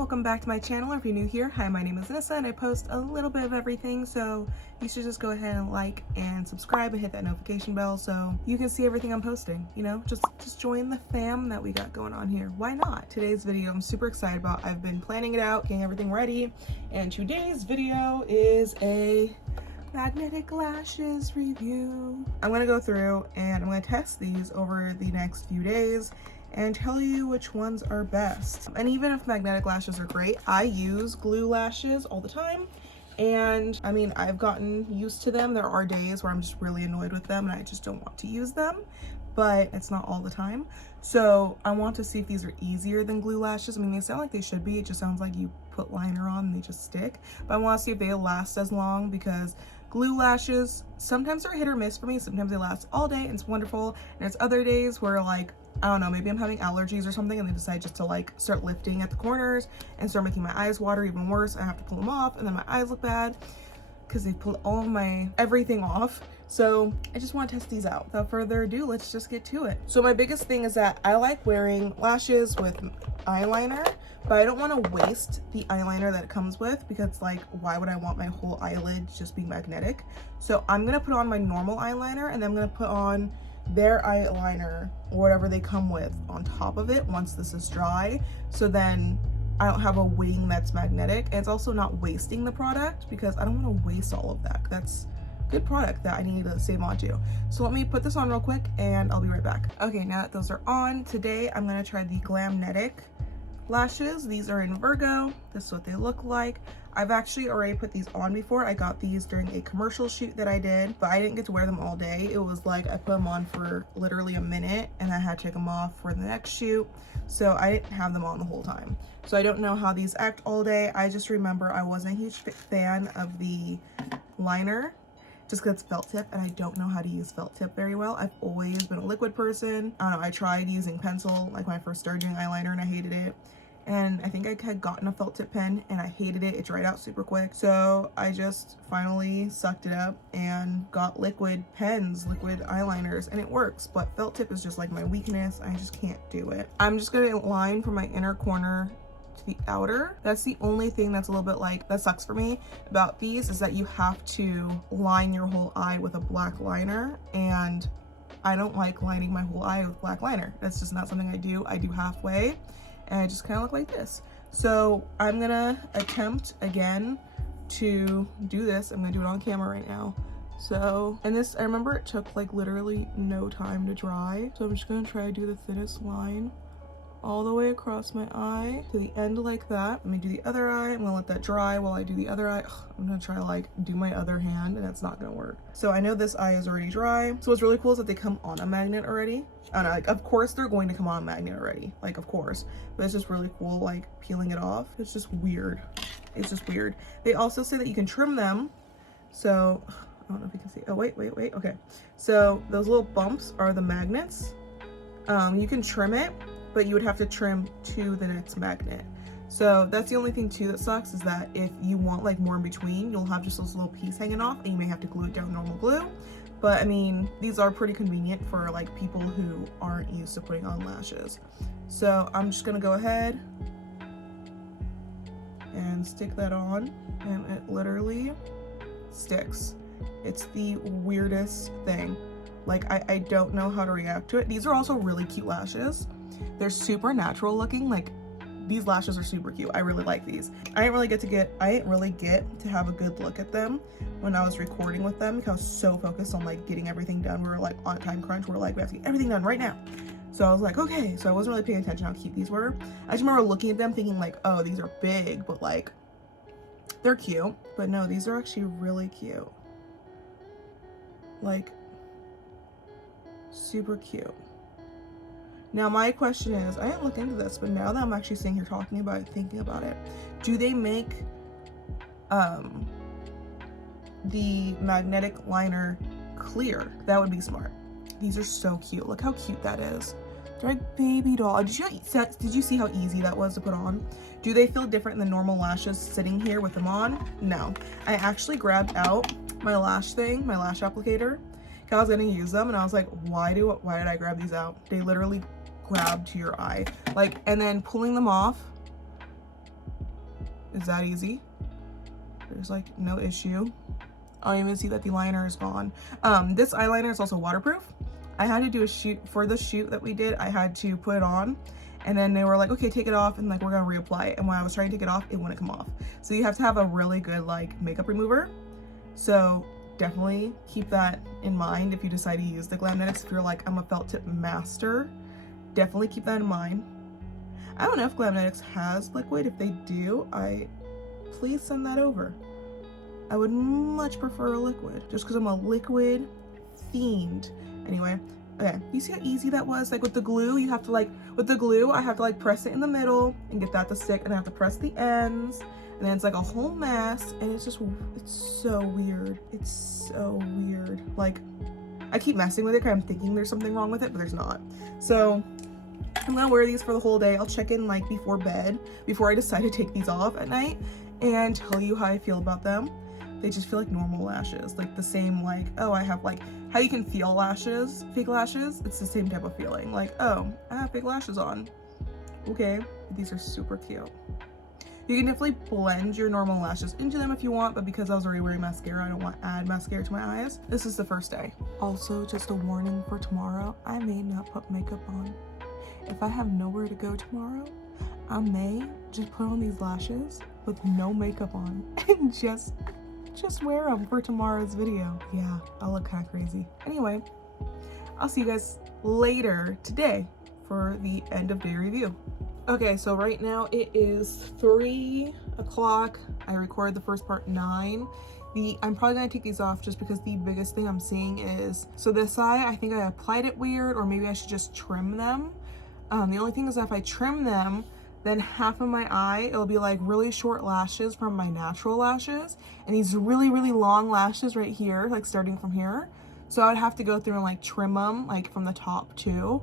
welcome back to my channel. If you're new here, hi, my name is Annisa and I post a little bit of everything, so you should just go ahead and like and subscribe and hit that notification bell so you can see everything I'm posting. You know, just join the fam that we got going on here. Why not? Today's video I'm super excited about. I've been planning it out, getting everything ready, and today's video is a magnetic lashes review. I'm gonna go through and I'm gonna test these over the next few days and tell you which ones are best. And even if magnetic lashes are great, I use glue lashes all the time. And I mean, I've gotten used to them. There are days where I'm just really annoyed with them and I just don't want to use them, but it's not all the time. So I want to see if these are easier than glue lashes. I mean, they sound like they should be. It just sounds like you put liner on and they just stick. But I want to see if they last as long, because glue lashes, sometimes they're hit or miss for me. Sometimes they last all day and it's wonderful. And there's other days where, like, I don't know, maybe I'm having allergies or something and they decide just to like start lifting at the corners and start making my eyes water even worse. I have to pull them off and then my eyes look bad because they pulled all of my everything off. So I just want to test these out. Without further ado, let's just get to it. So my biggest thing is that I like wearing lashes with eyeliner, but I don't want to waste the eyeliner that it comes with, because like, why would I want my whole eyelid just being magnetic? So I'm going to put on my normal eyeliner and then I'm going to put on their eyeliner or whatever they come with on top of it once this is dry, so then I don't have a wing that's magnetic, and it's also not wasting the product because I don't want to waste all of that. That's good product that I need to save on to. So let me put this on real quick and I'll be right back. Okay, now that those are on, today I'm going to try the Glamnetic lashes. These are in Virgo. This is what they look like. I've actually already put these on before. I got these during a commercial shoot that I did, but I didn't get to wear them all day. It was like I put them on for literally a minute and I had to take them off for the next shoot, so I didn't have them on the whole time. So I don't know how these act all day. I just remember I wasn't a huge fan of the liner just because it's felt tip and I don't know how to use felt tip very well. I've always been a liquid person. I don't know, I tried using pencil like when I first started doing eyeliner and I hated it. And I think I had gotten a felt tip pen and I hated it. It dried out super quick. So I just finally sucked it up and got liquid pens, liquid eyeliners, and it works. But felt tip is just like my weakness. I just can't do it. I'm just gonna line from my inner corner to the outer. That's the only thing that's a little bit like, that sucks for me about these, is that you have to line your whole eye with a black liner, and I don't like lining my whole eye with black liner. That's just not something I do. I do halfway and I just kind of look like this. So I'm gonna attempt again to do this. I'm gonna do it on camera right now. So, and this, I remember it took like literally no time to dry. So I'm just gonna try to do the thinnest line all the way across my eye to the end like that. Let me do the other eye. I'm gonna let that dry while I do the other eye. Ugh, I'm gonna try to like do my other hand and it's not gonna work. So I know this eye is already dry. So what's really cool is that they come on a magnet already. I don't know, like, of course they're going to come on a magnet already, like, of course, but it's just really cool, like, peeling it off. It's just weird. It's just weird. They also say that you can trim them. So I don't know if you can see. Oh, wait. Okay. So those little bumps are the magnets. You can trim it, but you would have to trim to the next magnet. So that's the only thing too that sucks, is that if you want like more in between, you'll have just this little piece hanging off and you may have to glue it down normal glue. But I mean, these are pretty convenient for like people who aren't used to putting on lashes. So I'm just gonna go ahead and stick that on, and it literally sticks. It's the weirdest thing. Like, I don't know how to react to it. These are also really cute lashes. They're super natural looking. Like, these lashes are super cute. I really like these. I didn't really get to have a good look at them when I was recording with them because I was so focused on like getting everything done. We were like on a time crunch. We were like, we have to get everything done right now. So I was like, okay. So I wasn't really paying attention how cute these were. I just remember looking at them thinking like, oh, these are big, but like they're cute. But no, these are actually really cute. Like, super cute. Now my question is, I didn't look into this, but now that I'm actually sitting here talking about it, thinking about it, do they make the magnetic liner clear? That would be smart. These are so cute. Look how cute that is. They're like baby doll. Did you see how easy that was to put on? Do they feel different than normal lashes sitting here with them on? No. I actually grabbed out my lash thing, my lash applicator, because I was gonna use them and I was like, why did I grab these out? They literally grab to your eye, like, and then pulling them off It's that easy. There's like no issue. I don't even see that the liner is gone. This eyeliner is also waterproof. I had to do a shoot for the shoot that we did. I had to put it on, and then they were like, okay, take it off, and like we're gonna reapply it. And when I was trying to take it off, it wouldn't come off. So you have to have a really good like makeup remover. So definitely keep that in mind if you decide to use the Glamnetic. If you're like, I'm a felt tip master, definitely keep that in mind. I don't know if Glamnetic has liquid. If they do, please send that over. I would much prefer a liquid, just because I'm a liquid fiend. Anyway, okay, you see how easy that was? Like with the glue, you have to like, with the glue, I have to like press it in the middle and get that to stick, and I have to press the ends, and then it's like a whole mess, and it's so weird. It's so weird. Like, I keep messing with it because I'm thinking there's something wrong with it, but there's not. So I'm gonna wear these for the whole day. I'll check in like before bed, before I decide to take these off at night, and tell you how I feel about them. They just feel like normal lashes, like the same, like, oh, I have like, how you can feel lashes, fake lashes, it's the same type of feeling. Like, oh, I have fake lashes on. Okay, these are super cute. You can definitely blend your normal lashes into them if you want, but because I was already wearing mascara, I don't want to add mascara to my eyes. This is the first day. Also, just a warning for tomorrow, I may not put makeup on. If I have nowhere to go tomorrow, I may just put on these lashes with no makeup on and just wear them for tomorrow's video. Yeah, I'll look kind of crazy. Anyway, I'll see you guys later today for the end of day review. Okay, so right now it is 3 o'clock. I recorded the first part 9. I'm probably gonna take these off just because the biggest thing I'm seeing is, so this eye, I think I applied it weird, or maybe I should just trim them. The only thing is that if I trim them, then half of my eye, it'll be like really short lashes from my natural lashes, and these really, really long lashes right here, like starting from here. So I would have to go through and like trim them like from the top too,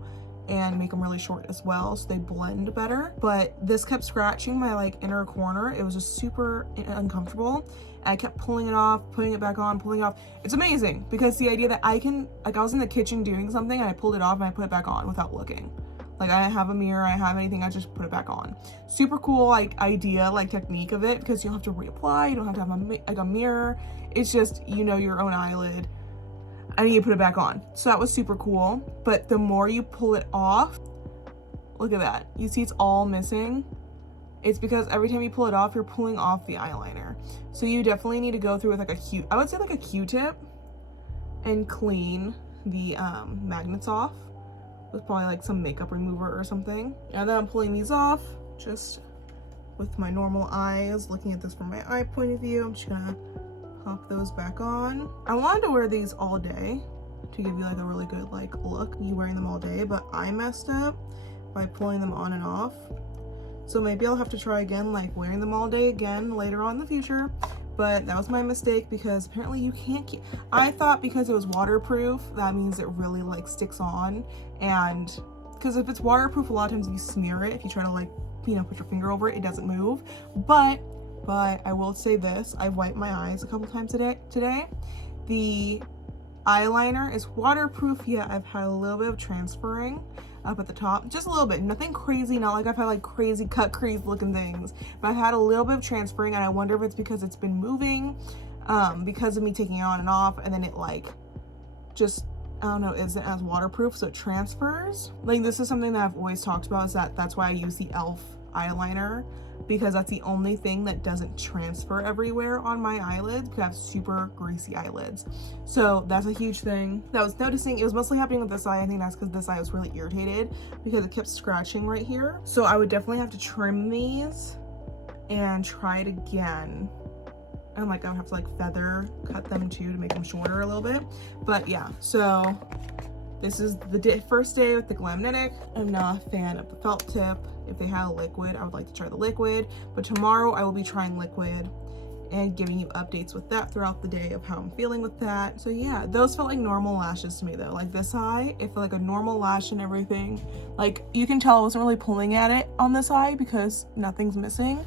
and make them really short as well so they blend better. But this kept scratching my like inner corner. It was just super uncomfortable. And I kept pulling it off, putting it back on, pulling it off. It's amazing because the idea that I can, like I was in the kitchen doing something and I pulled it off and I put it back on without looking. Like I didn't have a mirror, I didn't have anything, I just put it back on. Super cool like idea, like technique of it, because you don't have to reapply, you don't have to have a mirror. It's just, you know, your own eyelid and you put it back on. So that was super cool. But the more you pull it off, look at that. You see it's all missing. It's because every time you pull it off, you're pulling off the eyeliner. So you definitely need to go through with like I would say like a Q-tip and clean the magnets off with probably like some makeup remover or something. And then I'm pulling these off just with my normal eyes, looking at this from my eye point of view. I'm just gonna pop those back on. I wanted to wear these all day to give you like a really good like look, you wearing them all day, but I messed up by pulling them on and off. So maybe I'll have to try again, like wearing them all day again later on in the future. But that was my mistake because apparently you can't keep, I thought because it was waterproof, that means it really like sticks on. And because if it's waterproof, a lot of times if you smear it, if you try to like, you know, put your finger over it, it doesn't move. But I will say this, I've wiped my eyes a couple times today. The eyeliner is waterproof. Yeah, I've had a little bit of transferring up at the top, just a little bit, nothing crazy, not like I've had like crazy cut crease looking things, but I've had a little bit of transferring, and I wonder if it's because it's been moving because of me taking it on and off, and then it like just, I don't know, isn't as waterproof, so it transfers. Like this is something that I've always talked about, is that's why I use the e.l.f. eyeliner, because that's the only thing that doesn't transfer everywhere on my eyelids, because I have super greasy eyelids. So that's a huge thing that I was noticing. It was mostly happening with this eye. I think that's because this eye was really irritated because it kept scratching right here. So I would definitely have to trim these and try it again. And like I would have to like feather cut them too to make them shorter a little bit. But yeah, so this is the first day with the Glamnetic. I'm not a fan of the felt tip. If they had a liquid, I would like to try the liquid, but tomorrow I will be trying liquid and giving you updates with that throughout the day of how I'm feeling with that. So yeah, those felt like normal lashes to me though. Like this eye, it felt like a normal lash and everything. Like you can tell I wasn't really pulling at it on this eye because nothing's missing.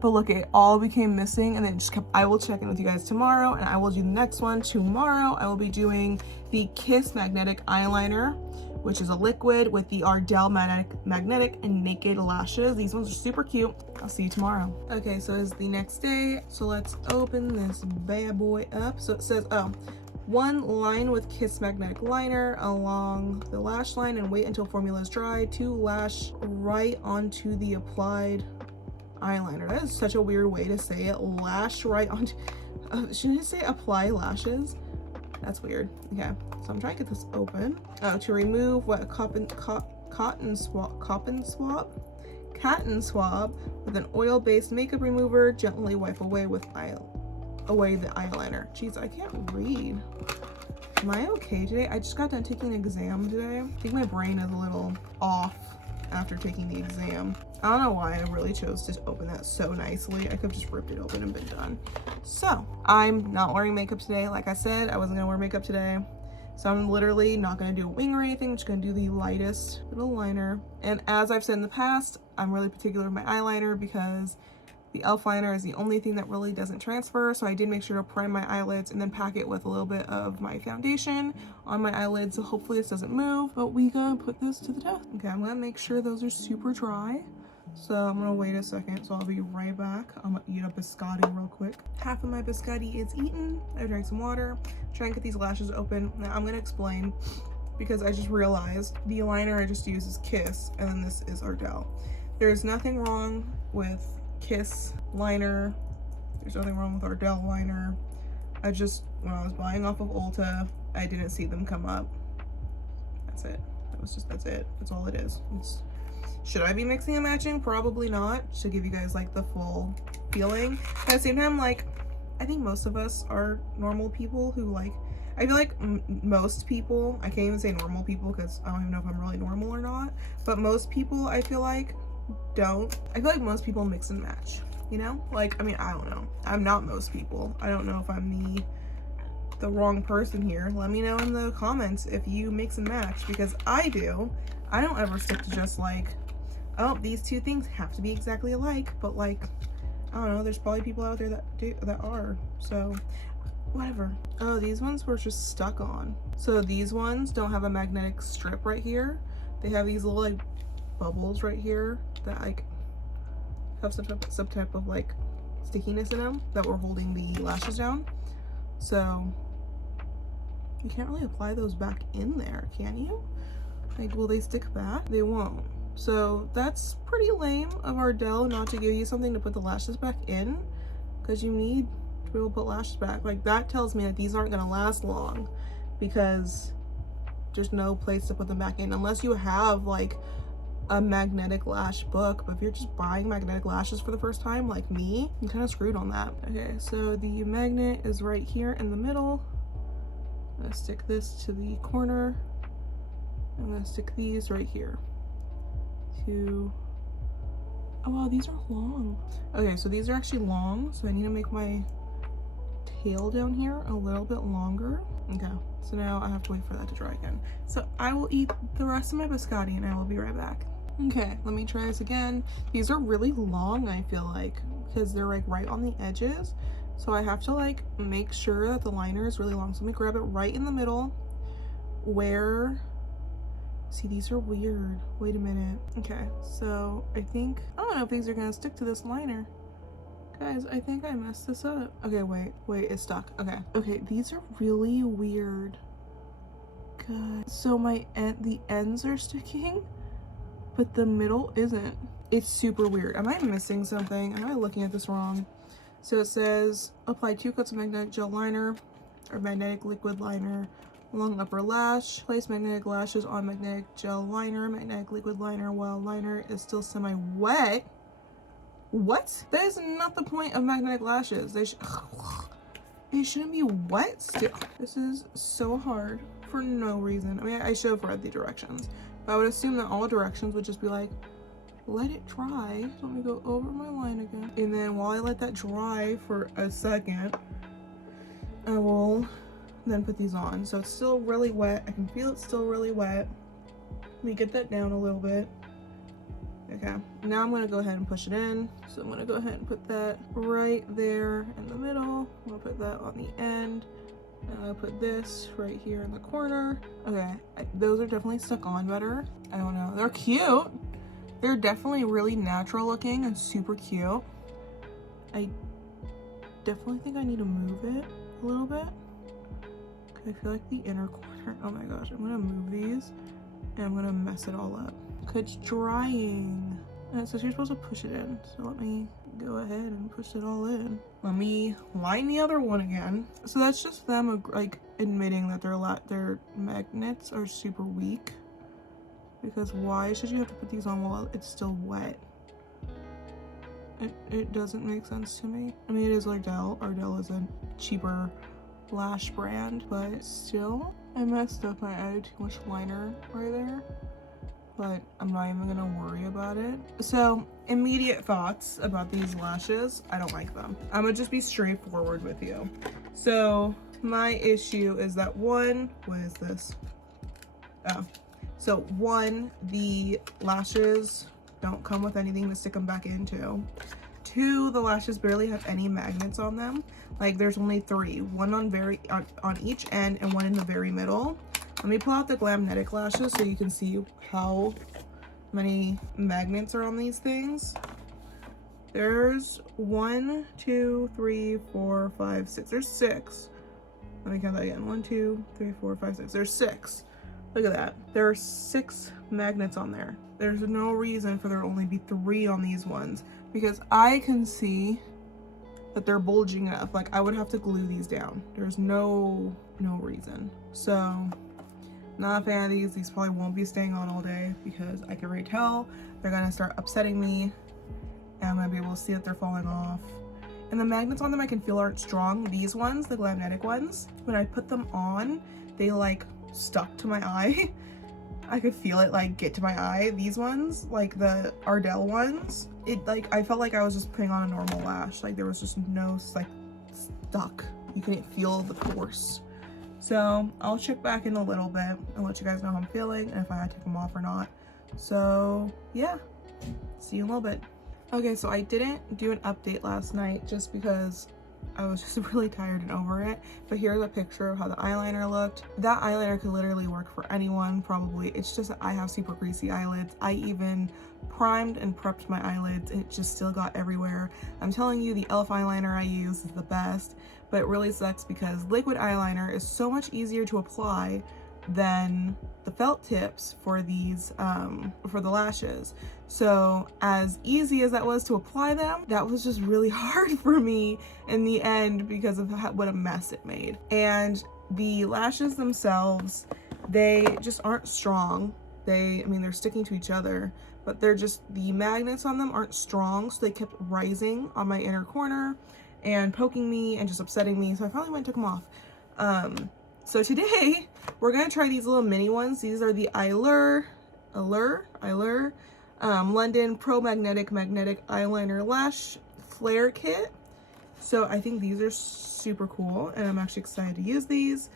But look, it all became missing, and then it just kept. I will check in with you guys tomorrow, and I will do the next one tomorrow. I will be doing the Kiss Magnetic eyeliner which is a liquid with the Ardell Magnetic and Naked Lashes. These ones are super cute. I'll see you tomorrow. Okay, so it's the next day. So let's open this bad boy up. So it says, oh, 1 line with Kiss Magnetic Liner along the lash line and wait until formula is dry. 2 lash right onto the applied eyeliner. That is such a weird way to say it. Lash right onto, shouldn't I say apply lashes? That's weird. Okay, so I'm trying to get this open. Oh, to remove wet cotton swab with an oil-based makeup remover, gently wipe away with the eyeliner. Jeez, I can't read. Am I okay today? I just got done taking an exam today. I think my brain is a little off after taking the exam. I don't know why I really chose to open that so nicely. I could have just ripped it open and been done. So I'm not wearing makeup today. Like I said, I wasn't gonna wear makeup today. So I'm literally not gonna do a wing or anything. I'm just gonna do the lightest little liner. And as I've said in the past, I'm really particular with my eyeliner because the e.l.f. liner is the only thing that really doesn't transfer. So I did make sure to prime my eyelids and then pack it with a little bit of my foundation on my eyelids. So hopefully this doesn't move, but we gonna put this to the test. Okay, I'm gonna make sure those are super dry. So I'm gonna wait a second, so I'll be right back. I'm gonna eat a biscotti real quick. Half of my biscotti is eaten. I drank some water. Try and get these lashes open. Now I'm gonna explain because I just realized the liner I just used is Kiss and then this is Ardell. There's nothing wrong with Kiss liner. There's nothing wrong with Ardell liner. I just, when I was buying off of Ulta, I didn't see them come up. That's it. That's it. That's all it is. Should I be mixing and matching? Probably not, to give you guys like the full feeling. But at the same time, like, I think most of us are normal people who like, I feel like most people, I can't even say normal people because I don't even know if I'm really normal or not, but most people I feel like don't. I feel like most people mix and match, you know? Like, I mean, I don't know. I'm not most people. I don't know if I'm the wrong person here. Let me know in the comments if you mix and match, because I do. I don't ever stick to just like, oh, these two things have to be exactly alike, but like, I don't know, there's probably people out there that are, so whatever. Oh, these ones were just stuck on. So these ones don't have a magnetic strip right here. They have these little like bubbles right here that like have some type of like stickiness in them that were holding the lashes down. So you can't really apply those back in there, can you? Like, will they stick back? They won't. So that's pretty lame of Ardell not to give you something to put the lashes back in, because you need to be able to put lashes back. Like, that tells me that these aren't gonna last long because there's no place to put them back in unless you have like a magnetic lash book. But if you're just buying magnetic lashes for the first time like me, I'm kind of screwed on that. Okay, so the magnet is right here in the middle. I'm gonna stick this to the corner. I'm gonna stick these right here. Oh wow, these are long. Okay, so these are actually long, so I need to make my tail down here a little bit longer. Okay, so now I have to wait for that to dry again. So I will eat the rest of my biscotti and I will be right back. Okay, let me try this again. These are really long, I feel like, because they're like right on the edges. So I have to like make sure that the liner is really long. So let me grab it right in the middle where, see, these are weird. Wait a minute. Okay, so I think, I don't know if these are gonna stick to this liner. Guys, I think I messed this up. Okay, wait, it's stuck. Okay, these are really weird. God. So the ends are sticking, but the middle isn't. It's super weird. Am I missing something? Am I looking at this wrong? So it says, apply 2 coats of magnetic gel liner or magnetic liquid liner along upper lash. Place magnetic lashes on magnetic gel liner, magnetic liquid liner while liner is still semi-wet. What? That is not the point of magnetic lashes. They shouldn't be wet still. This is so hard for no reason. I mean, I should have read the directions, but I would assume that all directions would just be like, let it dry. So let me go over my line again. And then while I let that dry for a second, I will then put these on. So it's still really wet. I can feel it's still really wet. Let me get that down a little bit. Okay, now I'm gonna go ahead and push it in. So I'm gonna go ahead and put that right there in the middle. I'm gonna put that on the end. Now I put this right here in the corner. Okay, those are definitely stuck on better. I don't know, they're cute. They're definitely really natural looking and super cute. I definitely think I need to move it a little bit. I feel like the inner corner, oh my gosh, I'm gonna move these and I'm gonna mess it all up. It's drying. And it says you're supposed to push it in. So let me go ahead and push it all in. Let me line the other one again. So that's just them like admitting that their magnets are super weak. Because why should you have to put these on while it's still wet? It doesn't make sense to me. I mean, it is Ardell. Ardell is a cheaper lash brand, but still, I messed up. I added too much liner right there, but I'm not even gonna worry about it. So, immediate thoughts about these lashes. I don't like them. I'm gonna just be straightforward with you. So, my issue is that one, what is this? Oh. So one, the lashes don't come with anything to stick them back into. Two, the lashes barely have any magnets on them. Like there's only 3, one on each end and one in the very middle. Let me pull out the Glamnetic lashes so you can see how many magnets are on these things. There's 1, 2, 3, 4, 5, 6. There's 6. Let me count that again. 1, 2, 3, 4, 5, 6. There's 6. Look at that. There are 6 magnets on there. There's no reason for there to only be 3 on these ones because I can see that they're bulging up. Like I would have to glue these down. There's no reason. So not a fan of these. These probably won't be staying on all day because I can already tell they're gonna start upsetting me and I'm gonna be able to see that they're falling off. And the magnets on them I can feel aren't strong. These ones, the Glamnetic ones, when I put them on, they like stuck to my eye. I could feel it like get to my eye. These ones, like the Ardell ones, it like I felt like I was just putting on a normal lash. Like there was just no like stuck. You couldn't feel the force. So I'll check back in a little bit and let you guys know how I'm feeling and if I had to take them off or not. So yeah, see you in a little bit. Okay, so I didn't do an update last night just because I was just really tired and over it, but here's a picture of how the eyeliner looked. That eyeliner could literally work for anyone, probably. It's just that I have super greasy eyelids. I even primed and prepped my eyelids and it just still got everywhere. I'm telling you, the e.l.f. eyeliner I use is the best, but it really sucks because liquid eyeliner is so much easier to apply than the felt tips for these for the lashes. So as easy as that was to apply them, that was just really hard for me in the end because of what a mess it made. And the lashes themselves, they just aren't strong. I mean they're sticking to each other, but they're just, the magnets on them aren't strong, so they kept rising on my inner corner and poking me and just upsetting me, so I finally went and took them off. So today we're gonna try these little mini ones. These are the Eylure London Pro Magnetic Eyeliner Lash Flare Kit. So I think these are super cool and I'm actually excited to use these.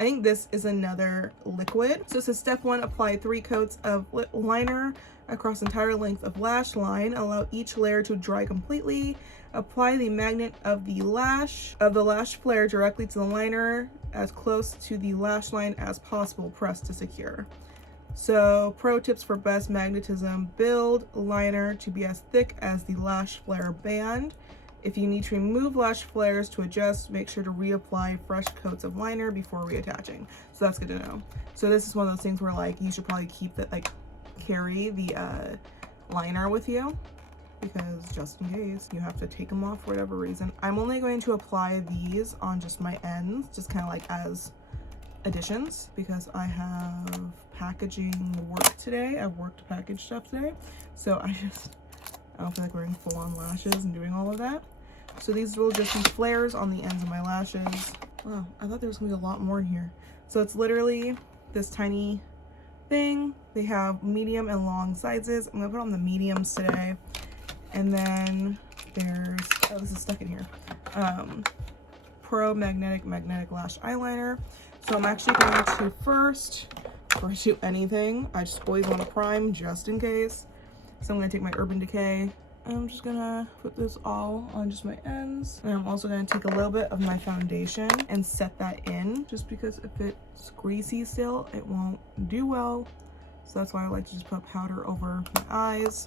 I think this is another liquid. So it says step 1, apply 3 coats of liner across the entire length of lash line. Allow each layer to dry completely. Apply the magnet of the lash flare directly to the liner as close to the lash line as possible. Press to secure. So pro tips for best magnetism: build liner to be as thick as the lash flare band. If you need to remove lash flares to adjust, make sure to reapply fresh coats of liner before reattaching. So that's good to know. So this is one of those things where like you should probably keep that, like carry the liner with you, because just in case you have to take them off for whatever reason. I'm only going to apply these on just my ends, just kind of like as additions, because I have packaging work today. I've worked to package stuff today, so I don't feel like wearing full-on lashes and doing all of that. So these will just be flares on the ends of my lashes. Wow, I thought there was gonna be a lot more in here. So it's literally this tiny thing. They have medium and long sizes. I'm gonna put on the mediums today. And then there's, oh, this is stuck in here, Pro Magnetic Lash Eyeliner. So I'm actually going to first, before I do anything, I just always want to prime just in case. So I'm going to take my Urban Decay I'm just gonna put this all on just my ends. And I'm also gonna take a little bit of my foundation and set that in, just because if it's greasy still, it won't do well. So that's why I like to just put powder over my eyes.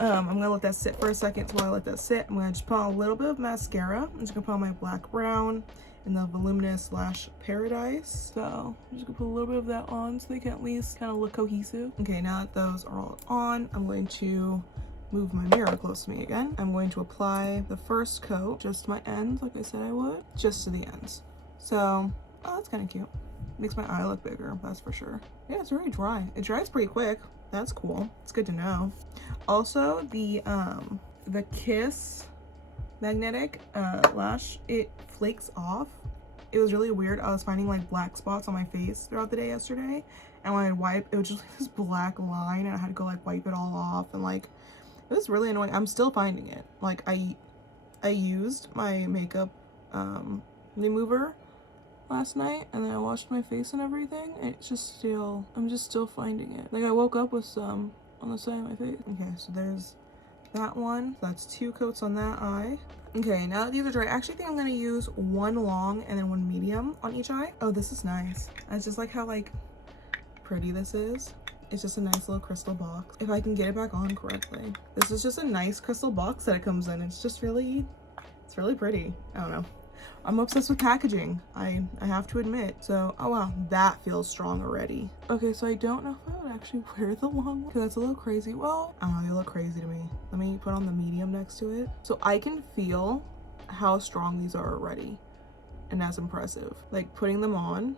I'm gonna let that sit for a second. So while I let that sit, I'm gonna just put on a little bit of mascara. I'm just gonna put on my black brown in the Voluminous Lash Paradise. So I'm just gonna put a little bit of that on so they can at least kind of look cohesive. Okay, now that those are all on, I'm going to move my mirror close to me again. I'm going to apply the first coat just to my ends, like I said I would, just to the ends. So, oh, that's kind of cute. Makes my eye look bigger, that's for sure. Yeah, it's very dry. It dries pretty quick. That's cool. It's good to know. Also, the Kiss magnetic lash, it flakes off. It was really weird. I was finding like black spots on my face throughout the day yesterday, and when I wipe, it was just like this black line, and I had to go like wipe it all off, and like it was really annoying. I'm still finding it. Like I used my makeup remover last night, and then I washed my face and everything, and it's just still, I'm just still finding it. Like I woke up with some on the side of my face. Okay, so there's that one. That's 2 coats on that eye. Okay, now that these are dry, I actually think I'm gonna use one long and then one medium on each eye. Oh, this is nice. I just like how like pretty this is. It's just a nice little crystal box. If I can get it back on correctly. This is just a nice crystal box that it comes in. It's just really, it's really pretty. I don't know. I'm obsessed with packaging, I have to admit. So, oh wow, that feels strong already. Okay, so I don't know if I would actually wear the long one, because that's a little crazy. Well, I don't know, they look crazy to me. Let me put on the medium next to it. So I can feel how strong these are already, and that's impressive. Like putting them on.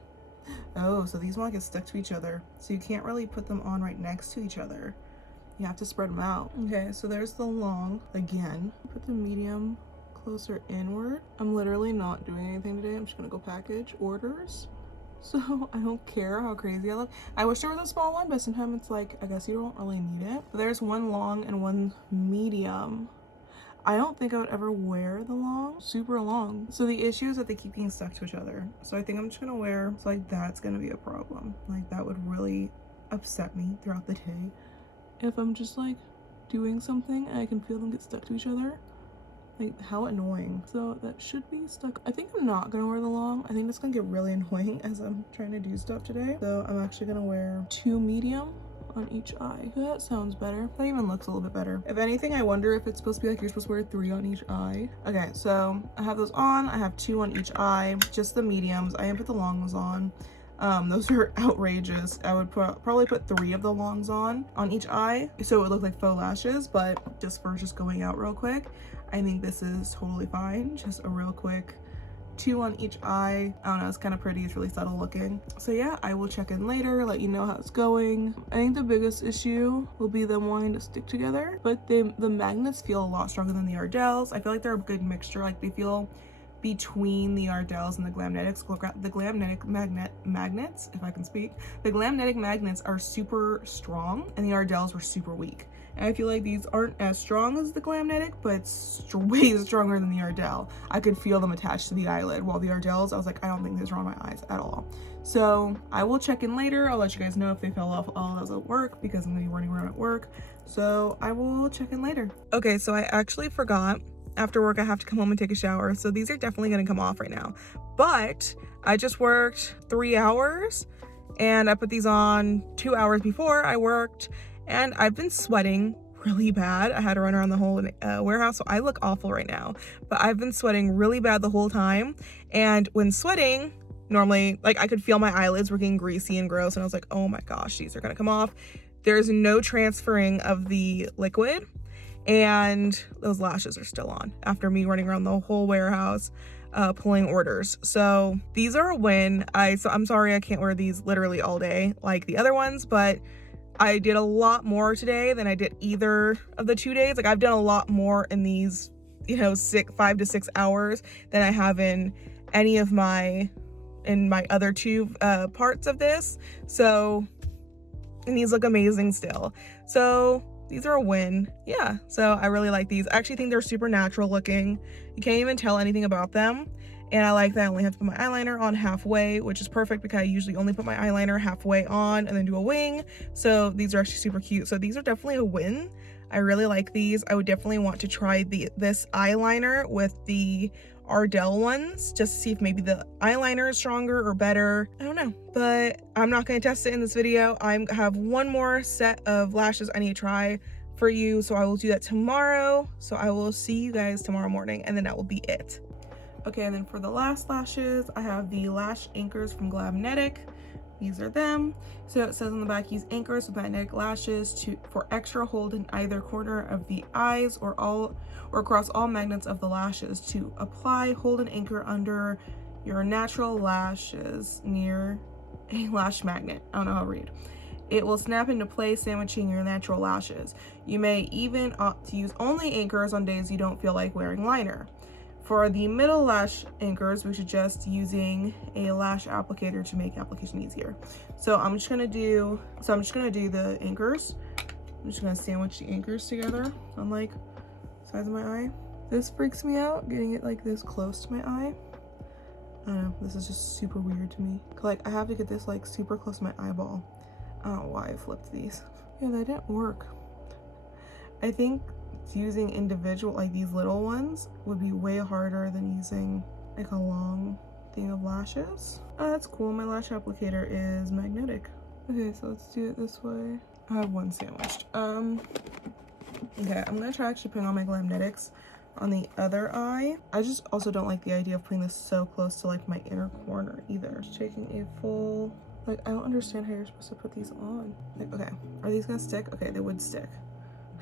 Oh, so these won't get stuck to each other. So you can't really put them on right next to each other. You have to spread them out. Okay, so there's the long again. Put the medium closer inward. I'm literally not doing anything today. I'm just gonna go package orders. So I don't care how crazy I look. I wish there was a small one, but sometimes it's like, I guess you don't really need it. But there's one long and one medium. I don't think I would ever wear the long, super long. So the issue is that they keep getting stuck to each other. So I think I'm just gonna wear, so like that's gonna be a problem. Like that would really upset me throughout the day. If I'm just like doing something and I can feel them get stuck to each other. Like, how annoying. So that should be stuck. I think I'm not gonna wear the long. I think that's gonna get really annoying as I'm trying to do stuff today. So I'm actually gonna wear 2 medium on each eye. That sounds better. That even looks a little bit better. If anything, I wonder if it's supposed to be like you're supposed to wear 3 on each eye. Okay, so I have those on. I have 2 on each eye, just the mediums. I didn't put the longs on. Those are outrageous. I would probably put 3 of the longs on each eye, so it would look like faux lashes, but just for going out real quick, I think this is totally fine. Just a real quick 2 on each eye. I don't know, it's kind of pretty. It's really subtle looking. So yeah, I will check in later, let you know how it's going. I think the biggest issue will be them wanting to stick together, but the magnets feel a lot stronger than the Ardells. I feel like they're a good mixture. Like they feel between the Ardells and the Glamnetics. The Glamnetic magnets, if I can speak, the Glamnetic magnets are super strong and the Ardells were super weak. And I feel like these aren't as strong as the Glamnetic, but it's way stronger than the Ardell. I could feel them attached to the eyelid, while the Ardells, I was like, I don't think these are on my eyes at all. So I will check in later. I'll let you guys know if they fell off all as at work, because I'm gonna be running around at work. So I will check in later. Okay, so I actually forgot. After work, I have to come home and take a shower. So these are definitely gonna come off right now. But I just worked 3 hours and I put these on 2 hours before I worked, and I've been sweating really bad. I had to run around the whole warehouse, so I look awful right now. But I've been sweating really bad the whole time. And when sweating, normally, like I could feel my eyelids were getting greasy and gross, and I was like, oh my gosh, these are gonna come off. There's no transferring of the liquid, and those lashes are still on after me running around the whole warehouse pulling orders. So these are a win. I'm sorry I can't wear these literally all day like the other ones, but I did a lot more today than I did either of the 2 days. Like I've done a lot more in these, 5 to 6 hours than I have in any of my other 2 parts of this. So, and these look amazing still. So these are a win. Yeah, so I really like these. I actually think they're super natural looking. You can't even tell anything about them. And I like that I only have to put my eyeliner on halfway, which is perfect because I usually only put my eyeliner halfway on and then do a wing. So these are actually super cute. So these are definitely a win. I really like these. I would definitely want to try this eyeliner with the Ardell ones just to see if maybe the eyeliner is stronger or better. I don't know, but I'm not going to test it in this video. I have one more set of lashes I need to try for you, so I will do that tomorrow. So I will see you guys tomorrow morning, and then that will be it. Okay, and then for the last lashes, I have the lash anchors from Glamnetic. These are them. So it says on the back, use anchors with magnetic lashes for extra hold in either corner of the eyes or across all magnets of the lashes to apply, hold, and anchor under your natural lashes near a lash magnet. I don't know how to read. It will snap into place, sandwiching your natural lashes. You may even opt to use only anchors on days you don't feel like wearing liner. For the middle lash anchors, we suggest using a lash applicator to make application easier. So I'm just gonna do the anchors. I'm just gonna sandwich the anchors together on like sides of my eye. This freaks me out, getting it like this close to my eye. I don't know, this is just super weird to me. Like I have to get this like super close to my eyeball. I don't know why I flipped these. Yeah, that didn't work. I think using individual, like these little ones, would be way harder than using like a long thing of lashes. Oh, that's cool. My lash applicator is magnetic. Okay, so let's do it this way. I have one sandwiched. Okay, I'm gonna try actually putting on my Glamnetics on the other eye. I just also don't like the idea of putting this so close to like my inner corner either. Just taking a full, like, I don't understand how you're supposed to put these on. Like, okay, are these gonna stick? Okay, they would stick.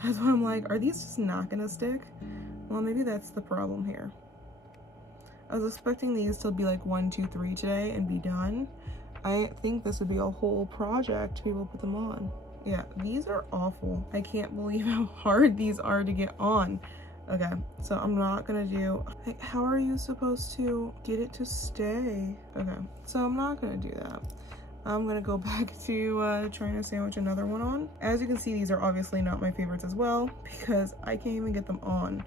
That's why I'm like, are these just not gonna stick? Well, maybe that's the problem here. I was expecting these to be like 1, 2, 3 today and be done. I think this would be a whole project to be able to put them on. Yeah, these are awful. I can't believe how hard these are to get on. Okay, so I'm not gonna do, like, how are you supposed to get it to stay? Okay, so I'm not gonna do that. I'm gonna go back to trying to sandwich another one on. As you can see, these are obviously not my favorites as well because I can't even get them on.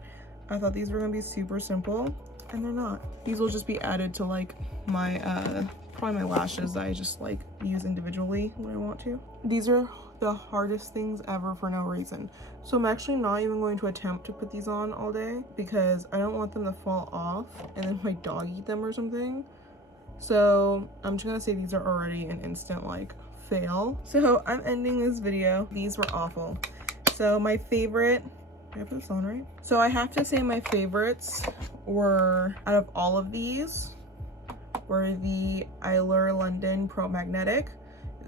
I thought these were gonna be super simple and they're not. These will just be added to like my, probably my lashes that I just like use individually when I want to. These are the hardest things ever for no reason. So I'm actually not even going to attempt to put these on all day because I don't want them to fall off and then my dog eat them or something. So I'm just gonna say these are already an instant like fail. So I'm ending this video. These were awful. So my favorite, did I put this on right? So I have to say my favorites were, out of all of these, were the Eylure London Pro Magnetic.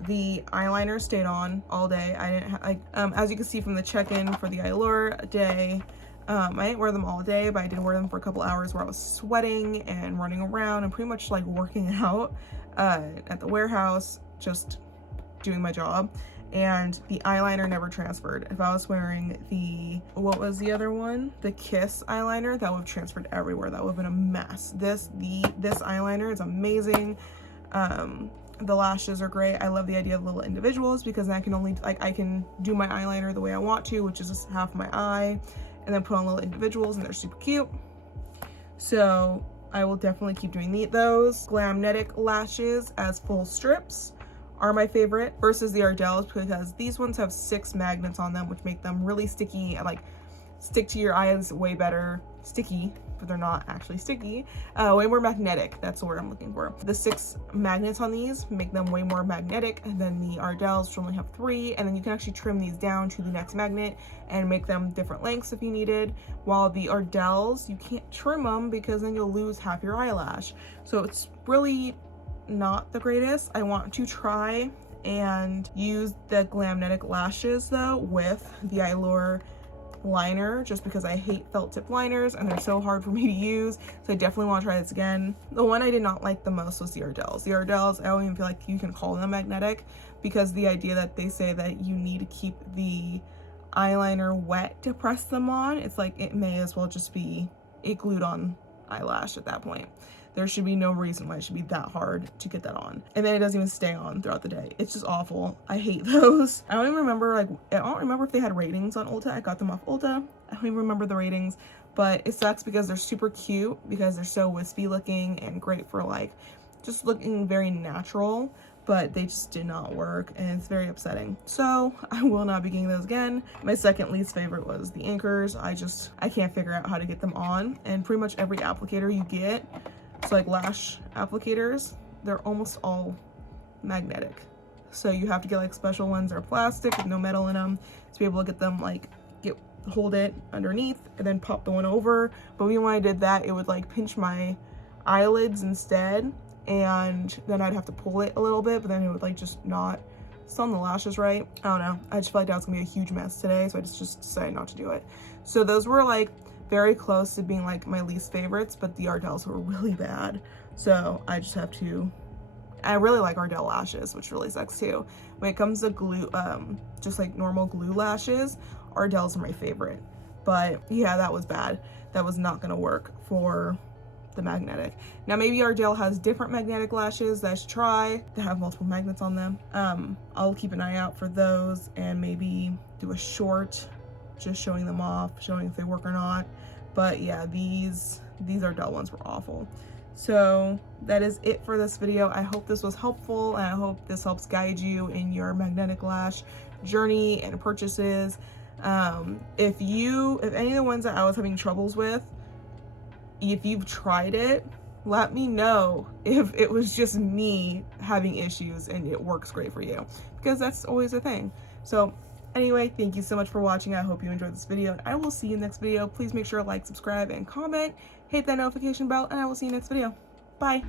The Eyeliner Stayed on all day. I didn't have, as you can see from the check-in for the Eylure day, I didn't wear them all day, but I did wear them for a couple hours where I was sweating and running around and pretty much like working out at the warehouse, just doing my job. And the eyeliner never transferred. If I was wearing the, what was the other one? The Kiss eyeliner, that would have transferred everywhere. That would have been a mess. This eyeliner is amazing. The lashes are great. I love the idea of little individuals because then I can only, like, I can do my eyeliner the way I want to, which is just half my eye, and then put on little individuals, and they're super cute. So I will definitely keep doing those. Glamnetic lashes as full strips are my favorite versus the Ardells because these ones have 6 magnets on them, which make them really sticky and like stick to your eyes way better. Sticky, but they're not actually sticky. Way more magnetic, that's the word I'm looking for. The 6 magnets on these make them way more magnetic than the Ardells, which only have 3, and then you can actually trim these down to the next magnet and make them different lengths if you needed. While the Ardells, you can't trim them because then you'll lose half your eyelash. So it's really not the greatest. I want to try and use the Glamnetic lashes though with the Eylure liner just because I hate felt tip liners and they're so hard for me to use, so I definitely want to try this again. The one I did not like the most was the Ardells. The Ardells, I don't even feel like you can call them magnetic because the idea that they say that you need to keep the eyeliner wet to press them on, it's like it may as well just be a glued on eyelash at that point. There should be no reason why it should be that hard to get that on. And then it doesn't even stay on throughout the day. It's just awful. I hate those. I don't even remember, like, I don't remember if they had ratings on Ulta. I got them off Ulta. I don't even remember the ratings, but it sucks because they're super cute because they're so wispy looking and great for like just looking very natural. but they just did not work, and it's very upsetting. So I will not be getting those again. My second least favorite was the anchors. I can't figure out how to get them on, and pretty much every applicator you get, so like lash applicators, they're almost all magnetic. So you have to get like special ones that are plastic with no metal in them to be able to get them like hold it underneath and then pop the one over. But when I did that, it would like pinch my eyelids instead, and then I'd have to pull it a little bit, but then it would like just not on the lashes right. I don't know, I just felt like that was gonna be a huge mess today, so I just decided not to do it. So those were like very close to being like my least favorites, but the Ardells were really bad, so I just have to. I really like Ardell lashes, which really sucks too. When it comes to glue, just like normal glue lashes, Ardells are my favorite. But yeah, that was bad. That was not gonna work for the magnetic. Now maybe Ardell has different magnetic lashes that I should try that have multiple magnets on them. I'll keep an eye out for those and maybe do a short just showing them off, showing if they work or not. But yeah, these Ardell ones were awful. So that is it for this video. I hope this was helpful, and I hope this helps guide you in your magnetic lash journey and purchases. If any of the ones that I was having troubles with, if you've tried it, let me know if it was just me having issues and it works great for you, because that's always a thing. So anyway, thank you so much for watching. I hope you enjoyed this video, and I will see you in the next video. Please make sure to like, subscribe, and comment. Hit that notification bell, and I will see you next video. Bye.